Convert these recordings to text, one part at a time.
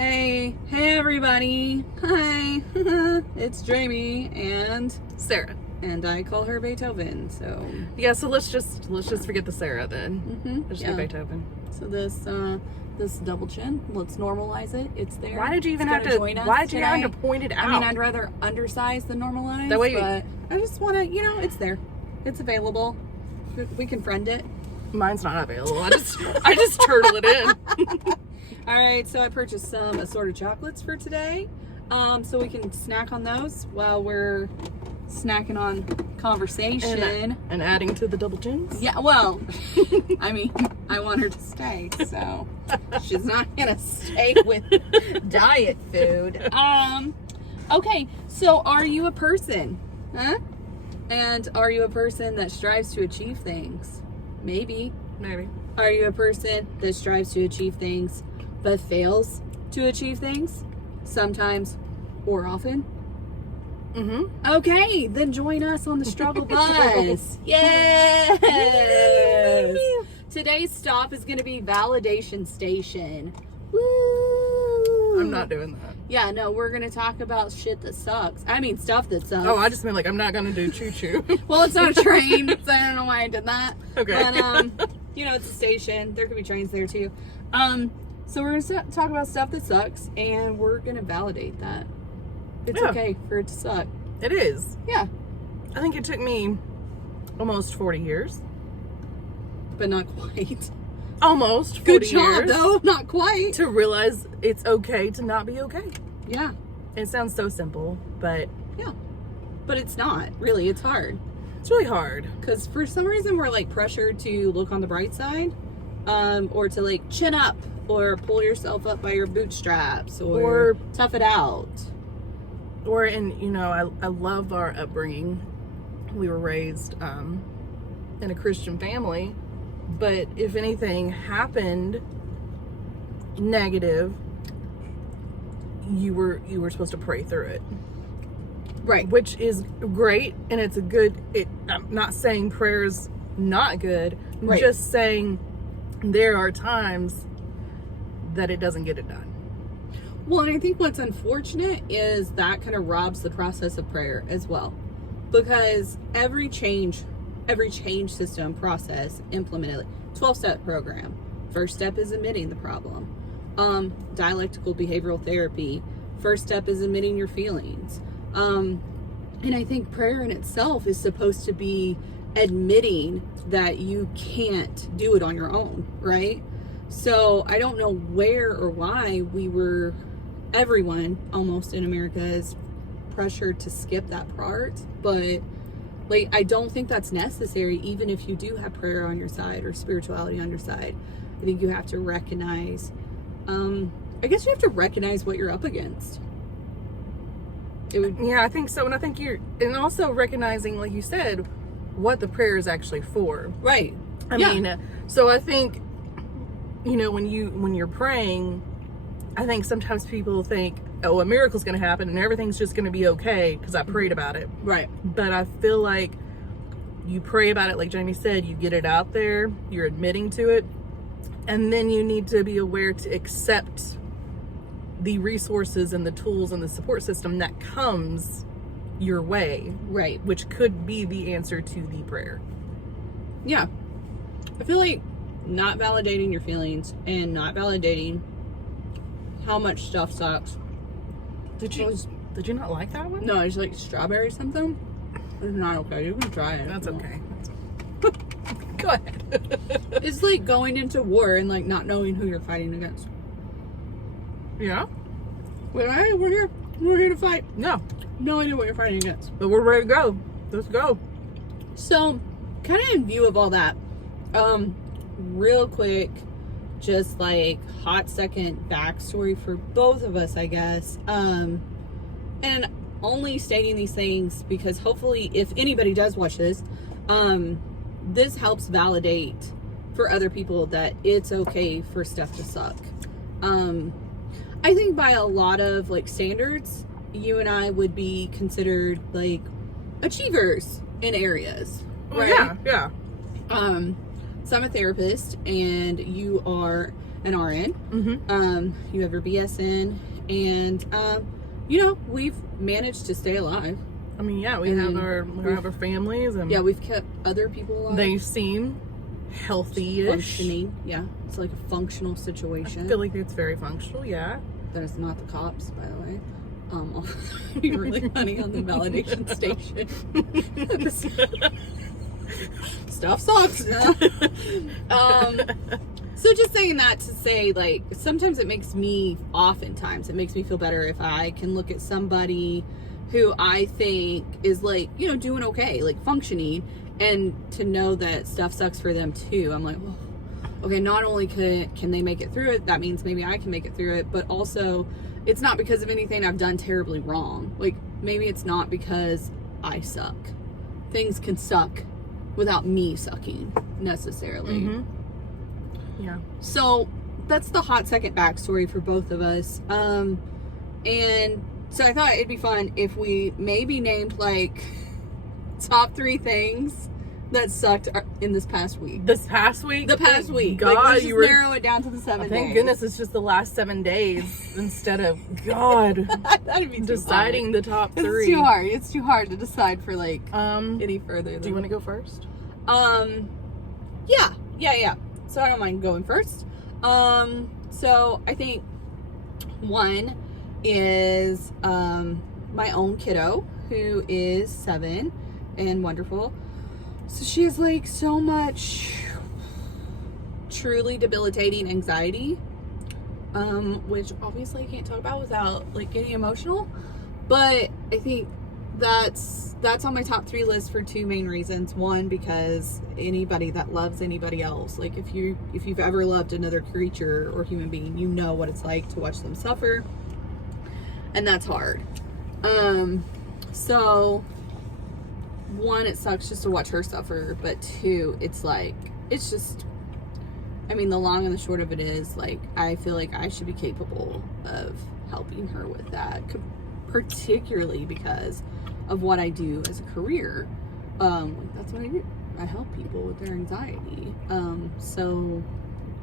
Hey everybody. Hi. It's Jamie and Sarah. And I call her Beethoven, so. Yeah, so let's just forget the Sarah then. Just do Beethoven. So this double chin, let's normalize it. It's there. Why did you even have to point it out? I mean, I'd rather undersize than normalize. That way but I just want to, it's there. It's available. We can friend it. Mine's not available. I just turtle it in. All right, so I purchased some assorted chocolates for today, so we can snack on those while we're snacking on conversation and adding to the double chins. Yeah, well, I mean, I want her to stay, so she's not gonna stay with diet food. Okay, so are you a person, huh? And are you a person that strives to achieve things? Maybe. Are you a person that strives to achieve things but fails to achieve things? Sometimes or often? Okay, then join us on the struggle bus. Yes! Today's stop is going to be Validation Station. Woo! I'm not doing that. Yeah, no, we're going to talk about shit that sucks. I mean, stuff that sucks. Oh, I just mean I'm not going to do choo-choo. Well, it's not a train, so I don't know why I did that. Okay. But, it's a station. There could be trains there, too. So we're going to talk about stuff that sucks, and we're going to validate that. It's okay for it to suck. It is. Yeah. I think it took me almost 40 years. But not quite. Almost 40 Good job, years. though. Not quite. To realize it's okay to not be okay. Yeah. It sounds so simple, but... Yeah. But it's not. Really, it's hard. It's really hard. Because for some reason, we're, pressured to look on the bright side. Or to, chin up. Or pull yourself up by your bootstraps. Or tough it out. Or, I love our upbringing. We were raised in a Christian family. But if anything happened negative, you were supposed to pray through it. Right. Which is great, and it's a good... I'm not saying prayer's not good. I'm just saying there are times that it doesn't get it done. Well, and I think what's unfortunate is that kind of robs the process of prayer as well. Because every change system process implemented, 12-step program. First step is admitting the problem. Dialectical behavioral therapy. First step is admitting your feelings. And I think prayer in itself is supposed to be admitting that you can't do it on your own, right? So I don't know where or why everyone almost in America is pressured to skip that part, but I don't think that's necessary. Even if you do have prayer on your side or spirituality on your side, I think you have to recognize, I guess you have to recognize what you're up against. Yeah, I think so. And I think and also recognizing, like you said, what the prayer is actually for. Right. I mean, so I think, when you're praying, I think sometimes people think, oh, a miracle's going to happen and everything's just going to be okay because I prayed about it. Right. But I feel like you pray about it, like Jamie said, you get it out there, you're admitting to it, and then you need to be aware to accept the resources and the tools and the support system that comes your way. Right. Which could be the answer to the prayer. Yeah. I feel like not validating your feelings and not validating how much stuff sucks. Did you not like that one? No, it's like strawberry something. It's not okay. You can try it. That's okay. Go ahead. It's like going into war and not knowing who you're fighting against. Yeah. Well, hey, we're here. We're here to fight. No. No idea what you're fighting against. But we're ready to go. Let's go. So, kind of in view of all that, real quick, just hot second backstory for both of us, I guess. And only stating these things because hopefully if anybody does watch this, this helps validate for other people that it's okay for stuff to suck. I think by a lot of standards, you and I would be considered achievers in areas, right? Yeah. So I'm a therapist and you are an RN. You have your BSN, and you know, we've managed to stay alive. I mean, yeah, we have our families, and yeah, we've kept other people alive. They seem healthy-ish. Functioning, yeah. It's like a functional situation. I feel like it's very functional, yeah. That is not the cops, by the way. It'd be really funny on the validation station. Stuff sucks. So just saying that to say, like, sometimes it makes me feel better if I can look at somebody who I think is, like, you know, doing okay, like functioning, and to know that stuff sucks for them too. I'm like, oh, okay, not only can they make it through it, that means maybe I can make it through it, but also it's not because of anything I've done terribly wrong. Like, maybe it's not because I suck. Things can suck without me sucking necessarily. Yeah. So that's the hot second backstory for both of us. And so I thought it'd be fun if we maybe named, like, top 3 things that sucked in this past week. This past week? The past week. God, like, let's just narrow it down to the 7 days. Thank goodness it's just the last 7 days instead of, God, that'd be deciding the top 3. It's too hard. It's too hard to decide for, like, any further. Do you want to go first? Yeah. So I don't mind going first. So I think one is my own kiddo, who is 7 and wonderful. So she has, like, so much truly debilitating anxiety, which obviously I can't talk about without, like, getting emotional. But I think that's on my top 3 list for 2 main reasons. One, because anybody that loves anybody else, like, if you've ever loved another creature or human being, you know what it's like to watch them suffer, and that's hard. So one, it sucks just to watch her suffer, but 2, it's like, it's just, I mean, the long and the short of it is, like, I feel like I should be capable of helping her with that, particularly because of what I do as a career. That's what I do. I help people with their anxiety. So,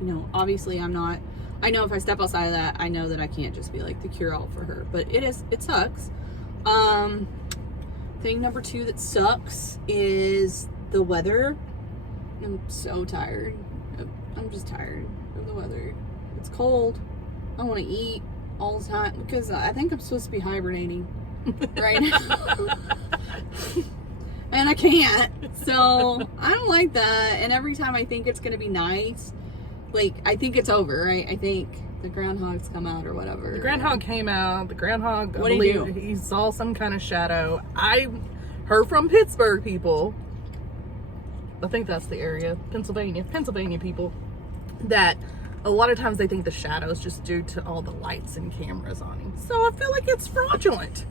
you know, obviously I know if I step outside of that, I know that I can't just be like the cure-all for her, but it sucks. Thing number 2 that sucks is the weather. I'm so tired. I'm just tired of the weather. It's cold. I want to eat all the time because I think I'm supposed to be hibernating right now. And I can't. So I don't like that. And every time I think it's going to be nice, like, I think it's over, right? I think the groundhogs come out or whatever. The groundhog came out. The groundhog, what did he do? He saw some kind of shadow. I heard from Pittsburgh people, I think that's the area, Pennsylvania people, that a lot of times they think the shadow is just due to all the lights and cameras on him. So I feel like it's fraudulent.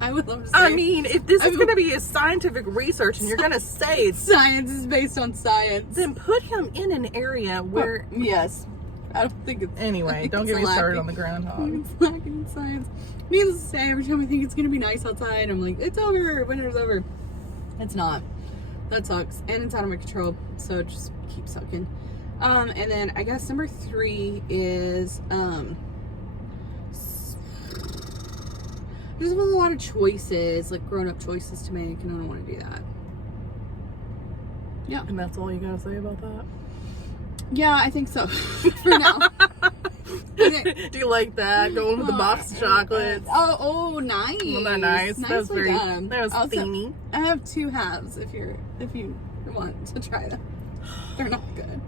I would love to say. I mean, if this is going to be a scientific research and you're going to say it's science is based on science, then put him in an area where... yes. I don't think it's... Anyway, don't get me started on the groundhog. It's lacking in science. Needless to say, every time I think it's going to be nice outside, I'm like, it's over. Winter's over. It's not. That sucks. And it's out of my control. So it just keeps sucking. And then I guess number 3 is... there's a lot of choices, like grown-up choices to make, and I don't want to do that. Yeah. And that's all you gotta say about that? Yeah, I think so. For now. Do you like that? Going with the box of chocolates? Oh, nice. Wasn't that nice? That was very, done. that was steamy. I have 2 halves if you want to try them. They're not good.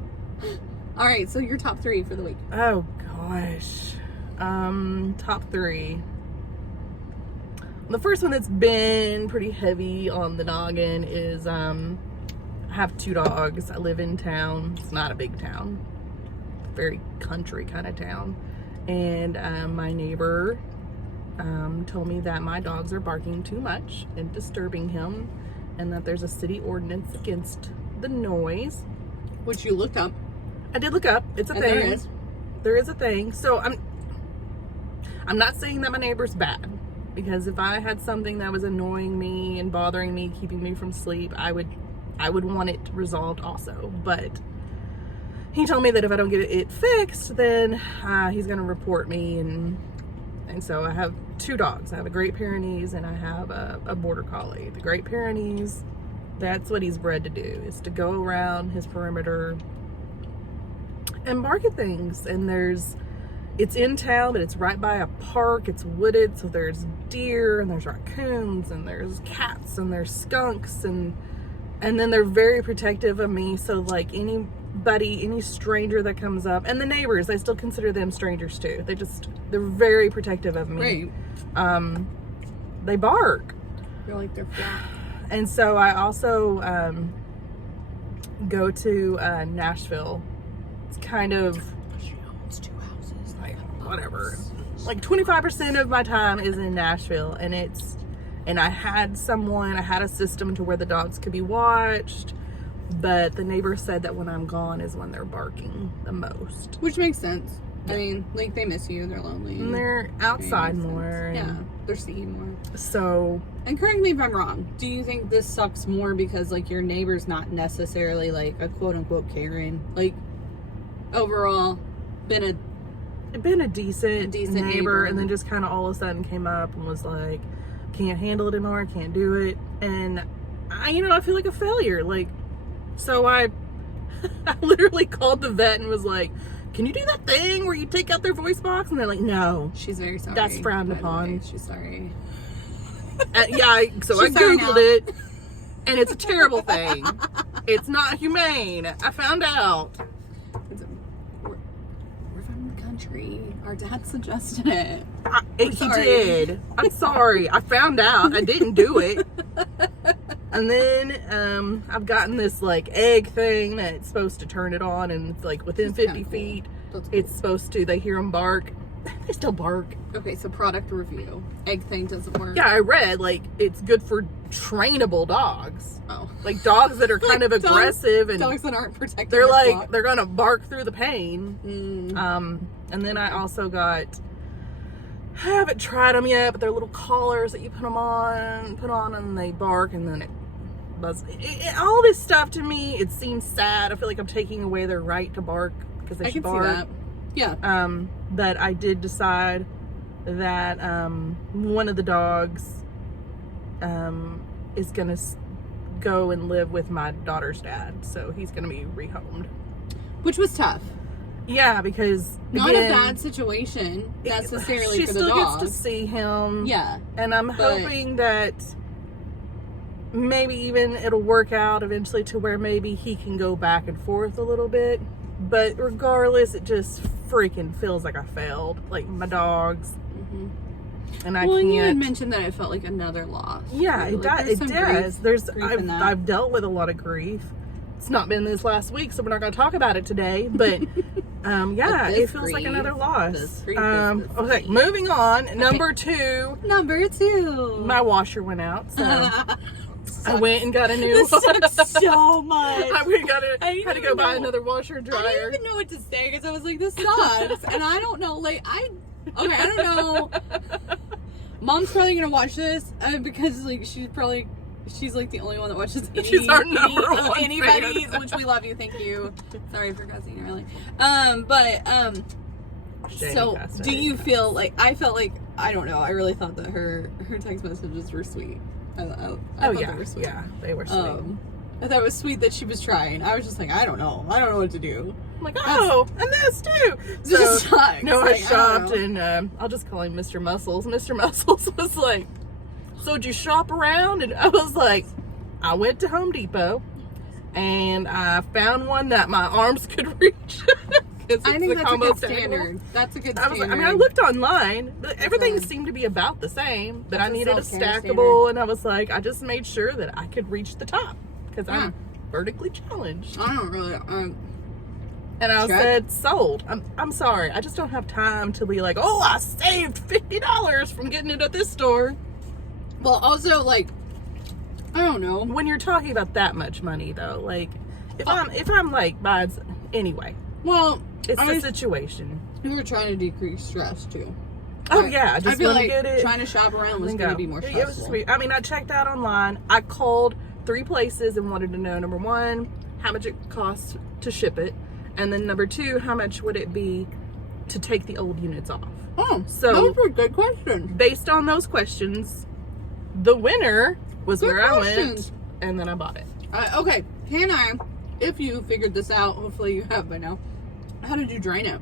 All right, so your top 3 for the week. Oh gosh. Top 3. The first one that's been pretty heavy on the noggin is I have 2 dogs. I live in town. It's not a big town. Very country kind of town. And my neighbor told me that my dogs are barking too much and disturbing him, and that there's a city ordinance against the noise. Which you looked up. I did look up. It's a thing. There is. There is a thing. So I'm not saying that my neighbor's bad, because if I had something that was annoying me and bothering me, keeping me from sleep, I would want it resolved also. But he told me that if I don't get it fixed, then he's going to report me. And so I have 2 dogs. I have a Great Pyrenees and I have a Border Collie. The Great Pyrenees, that's what he's bred to do, is to go around his perimeter and bark at things. And it's in town, but it's right by a park. It's wooded, so there's deer and there's raccoons and there's cats and there's skunks and then they're very protective of me. So like any stranger that comes up, and the neighbors, I still consider them strangers too. They're very protective of me. Right. They bark. You're like they're flat. And so I also go to Nashville. It's kind of, She owns 2 houses. like, whatever. Like 25% of my time is in Nashville, and I had a system to where the dogs could be watched, but the neighbor said that when I'm gone is when they're barking the most. Which makes sense. Yeah. I mean, like, they miss you, they're lonely. And they're outside more. Yeah, they're seeing more. So, And correct me if I'm wrong, do you think this sucks more because, like, your neighbor's not necessarily, like, a quote-unquote Karen? Like, overall, been a decent neighbor, and then just kind of all of a sudden came up and was like, can't handle it anymore, can't do it. And I feel like a failure. Like, so I literally called the vet and was like, can you do that thing where you take out their voice box? And they're like, no. She's very sorry. That's frowned by the upon. way. She's sorry. So I She's sorry Googled now. it, and it's a terrible thing. It's not humane. I found out. We're from the country. Our dad suggested it. He did. I'm sorry. I found out. I didn't do it. And then I've gotten this like egg thing that's supposed to turn it on, and it's like within 50 feet. That's cool. It's supposed to. They hear them bark. They still bark. Okay, so product review. Egg thing doesn't work. Yeah, I read like it's good for trainable dogs. Oh. Like dogs that are kind of Dogs- aggressive and Dogs that aren't protected. they're like they're gonna bark through the pain. Mm. And then I also got, I haven't tried them yet, but they're little collars that you put on and they bark, and then it buzz. All this stuff to me, it seems sad. I feel like I'm taking away their right to bark because they I should can bark. see that. Yeah. But I did decide that one of the dogs is gonna go and live with my daughter's dad, so he's gonna be rehomed. Which was tough. Yeah, because Not again, a bad situation necessarily she for the still dog. gets to see him. Yeah. And I'm hoping that maybe even it'll work out eventually to where maybe he can go back and forth a little bit. But regardless, it just freaking feels like I failed. Like my dogs. Mm-hmm. And I Well, can't. and you had mentioned that it felt like another loss. Yeah, Like, it does. there's It some does. grief in that. I've dealt with a lot of grief. It's not been this last week, so we're not going to talk about it today. But yeah, But it this feels like grief- another loss. this grief is this Okay, grief. moving on. Number 2, Number 2. my washer went out, so I went and got a new This one. sucks so much. I went and I didn't had to go even buy know. another washer and I didn't dryer. even know what to say because I was like, this sucks. And I don't know, like, I don't know. Mom's probably going to watch this because, like, she's like the only one that watches She's our number one anybody's, fan. which we love you. Thank you. Sorry for cussing early. Shame, So Cass, do you feel like, I felt like, I don't know, I really thought that her text messages were sweet. I thought yeah, they were sweet. yeah, they were sweet. I thought it was sweet that she was trying. I was just like, I don't know what to do. I'm like, oh, and this too. This sucks. No, I Like, I shopped, don't and I'll just call him Mr. Muscles. Mr. Muscles was like, so did you shop around? And I was like, I went to Home Depot, and I found one that my arms could reach. I think that's a good standard. That's a good standard. I looked online, but everything good. seemed to be about the same. But That's I a needed a self-care stackable, and I was like, I just made sure that I could reach the top because Yeah. I'm vertically challenged. I don't really. And I Sure. said, sold. I'm sorry. I just don't have time to be like, oh, I saved $50 from getting it at this store. Well, also, like, I don't know. When you're talking about that much money, though, like, if I'm like buying, anyway, Well, it's I the was- situation. we were trying to decrease stress too. Oh yeah, I just feel want to like get it. trying to shop around was and going to go. be more It was stressful. sweet. I mean, I checked out online. I called 3 places and wanted to know, number 1, how much it costs to ship it, And then number 2, how much would it be to take the old units off? Oh, So those were good questions. Based on those questions, the winner was Good where questions. I went, and then I bought it. Okay, can I, if you figured this out, hopefully you have by now, how did you drain it?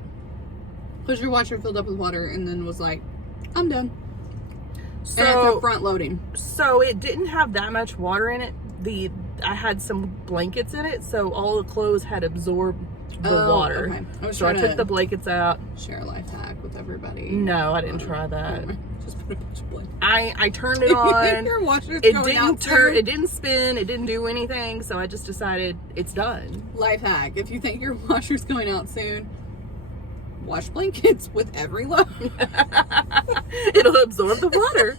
Because your washer filled up with water and then was like, I'm done. So, and it's a front loading. So it didn't have that much water in it. I had some blankets in it, so all the clothes had absorbed the water. Okay. So I took the blankets out. Share a life hack with everybody. No, I didn't try that. Just put a bunch of blankets. I turned it on. Your washer's It going didn't out turn. too. It didn't spin. It didn't do anything. So I just decided it's done. Life hack: if you think your washer's going out soon, wash blankets with every load. It'll absorb the water.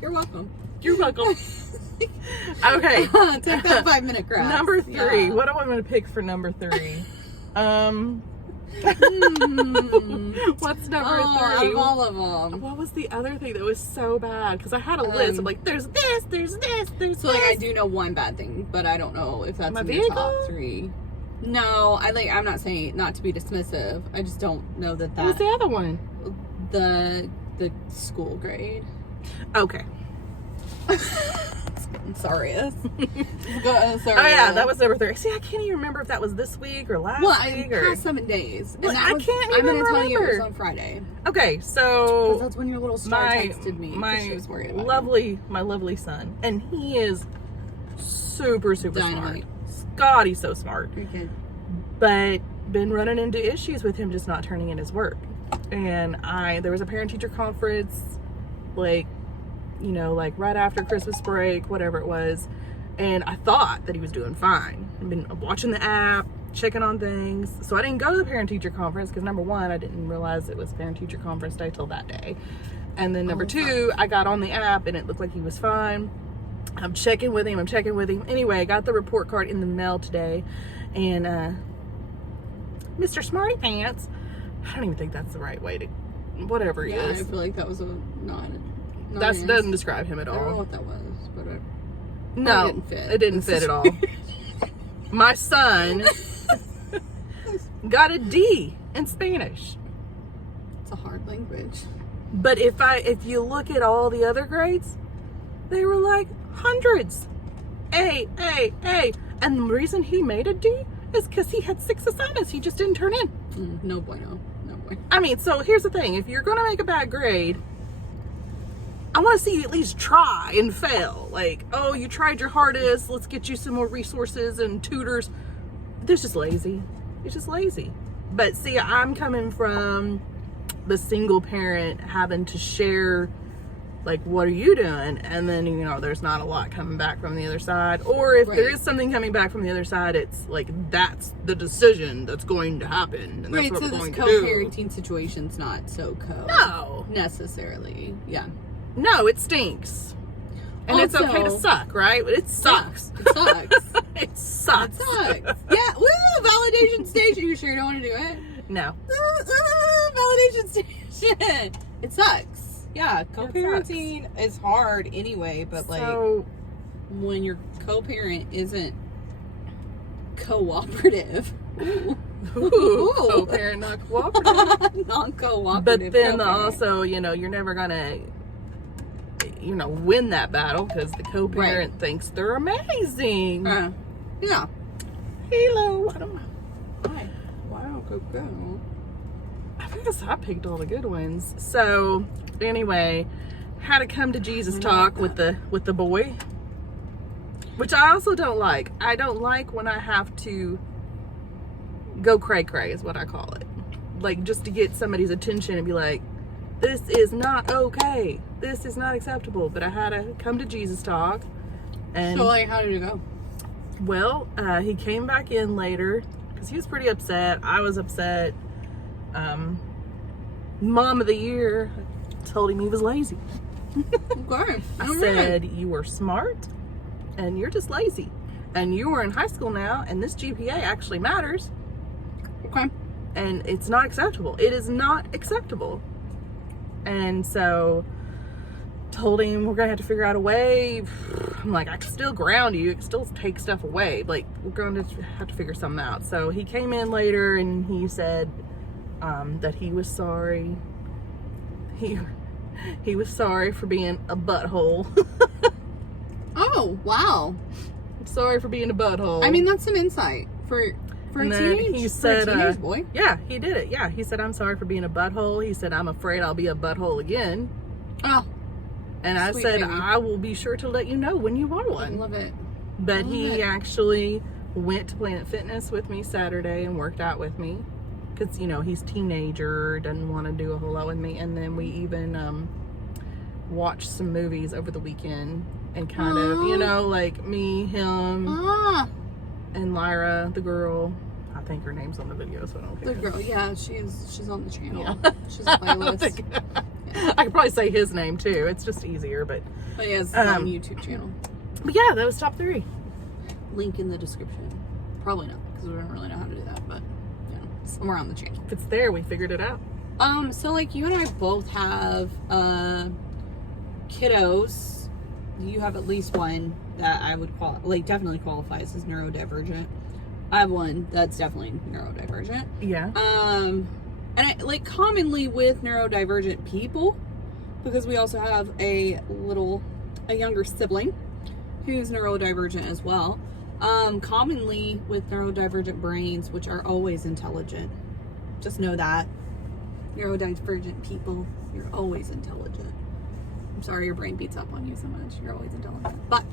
You're welcome. You're welcome. Okay. Take that 5-minute grab. Number 3. Yeah. What do I want to pick for number 3? What's number 3? Of all of them. What was the other thing that was so bad? Because I had a list of like, there's this, there's this, there's So like, I this. do know one bad thing, but I don't know if that's My in the top vehicle? 3. No, I'm not saying not to be dismissive. I just don't know that What was the other one? the school grade. Okay. Sorry. Sorry. Oh yeah, that was number 3. See, I can't even remember if that was this week or last week or. past 7 days. Well, that I was, can't I'm even gonna tell you it was remember. on Friday. Okay, Because so that's when your little star texted me. 'Cause she was worried about my lovely son, and he is super Dynamite. smart. God, he's so smart. you. Okay. But been running into issues with him just not turning in his work. And there was a parent-teacher conference, like right after Christmas break, whatever it was. And I thought that he was doing fine. I've been watching the app, checking on things. So I didn't go to the parent-teacher conference because number 1, I didn't realize it was parent-teacher conference day till that day. And then number 2, I got on the app and it looked like he was fine. I'm checking with him. Anyway, I got the report card in the mail today. And Mr. Smarty Pants, I don't even think that's the right way to, whatever he Yeah, I is. feel like that was a That doesn't describe him at I don't know all. what that was, but No, didn't fit. it didn't fit at all. My son got a D in Spanish. it's a hard language. But if you look at all the other grades, they were like hundreds. A. And the reason he made a D is because he had 6 assignments he just didn't turn in. No bueno. No bueno. I mean, so here's the thing. If you're going to make a bad grade, I want to see you at least try and fail. Like, oh, you tried your hardest. Let's get you some more resources and tutors. They're just lazy. It's just lazy. But see, I'm coming from the single parent having to share, like, what are you doing? And then, there's not a lot coming back from the other side. Or if there Right. is something coming back from the other side, it's like, that's the decision that's going to happen. And Right, that's so what we're this going to do. co-parenting situation's not so No. necessarily. Yeah. No, it stinks. And it's okay to Also- suck, right? But it sucks. It sucks. It sucks. It sucks. Yeah. Woo! Validation station. You sure you don't want to do it? No. Validation station. It sucks. Yeah. Co-parenting is hard anyway, but like So, when your co-parent isn't cooperative. ooh, co-parent, not cooperative. Non-cooperative. But then co-parent. also, you're never gonna, win that battle because the co-parent thinks they're amazing. Yeah. Halo, I don't know. Hi. Wow, go. I guess I picked all the good ones. So anyway, had to come to Jesus talk with the boy, which I also don't like. I don't like when I have to go cray is what I call it. Like, just to get somebody's attention and be like, this is not okay. This is not acceptable. But I had to come to Jesus talk. And So, like, how did it go? well, he came back in later because he was pretty upset. I was upset. Mom of the year told him he was lazy. Okay. I said, you were smart and you're just lazy. And you are in high school now, and this GPA actually matters. Okay. And it's not acceptable. It is not acceptable. And so told him we're gonna have to figure out a way. I'm like, I can still ground you. I can still take stuff away. Like, we're going to have to figure something out. So he came in later and he said that he was sorry. He was sorry for being a butthole. Oh, wow. Sorry for being a butthole. I mean, that's some insight for a teenage boy. Yeah, he did it. Yeah, he said, I'm sorry for being a butthole. He said, I'm afraid I'll be a butthole again. Oh. And I said, baby, I will be sure to let you know when you are one. I love it. But he actually went to Planet Fitness with me Saturday and worked out with me. Because, you know, he's teenager, doesn't want to do a whole lot with me. And then we even watched some movies over the weekend. And kind of, you know, like me, him, and Lyra, the girl. I think her name's on the video, so I don't care. The girl, yeah, she's on the channel. Yeah. She's a playlist. I could probably say his name too. It's just easier, but yeah, it's on YouTube channel. But yeah, that was top 3. Link in the description. Probably not, because we don't really know how to do that, but yeah, somewhere on the channel. If it's there, we figured it out. So like you and I both have kiddos. You have at least one that I would definitely qualifies as neurodivergent. I have one that's definitely neurodivergent. Yeah. And I like commonly with neurodivergent people, because we also have a younger sibling who's neurodivergent as well. Commonly with neurodivergent brains, which are always intelligent. Just know that. Neurodivergent people, you're always intelligent. I'm sorry your brain beats up on you so much. You're always intelligent. But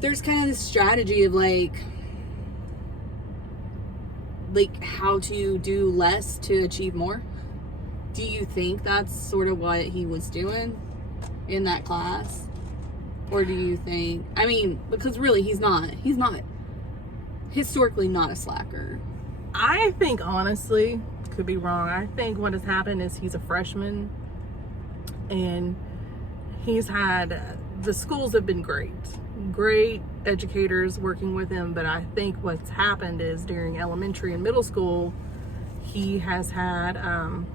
there's kind of this strategy of like how to do less to achieve more. Do you think that's sort of what he was doing in that class? Or do you think, I mean, because really he's not historically not a slacker. I think honestly, could be wrong, I think what has happened is he's a freshman and he's had, the schools have been great educators working with him, but I think what's happened is during elementary and middle school, he has had a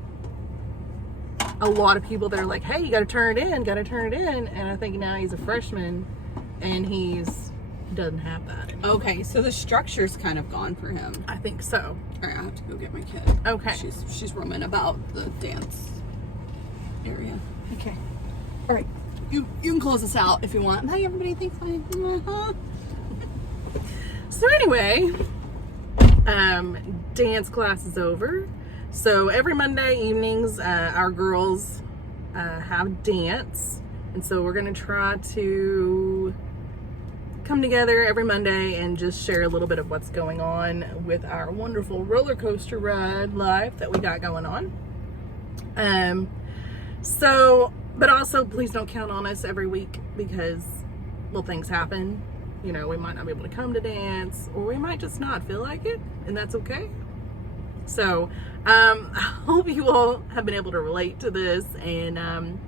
lot of people that are like, hey, you got to turn it in, and I think now he's a freshman and he doesn't have that anymore. Okay, so the structure's kind of gone for him. I think so. All right, I have to go get my kid. Okay. She's roaming about the dance area. Okay. All right. You can close this out if you want. Bye, everybody. Thanks. Bye. So anyway, dance class is over. So every Monday evenings, our girls have dance. And so we're going to try to come together every Monday and just share a little bit of what's going on with our wonderful roller coaster ride life that we got going on. But also, please don't count on us every week because, well, things happen. You know, we might not be able to come to dance, or we might just not feel like it, and that's okay. So, I hope you all have been able to relate to this, and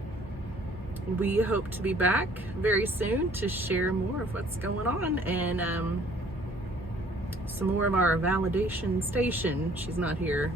we hope to be back very soon to share more of what's going on, and some more of our validation station. She's not here.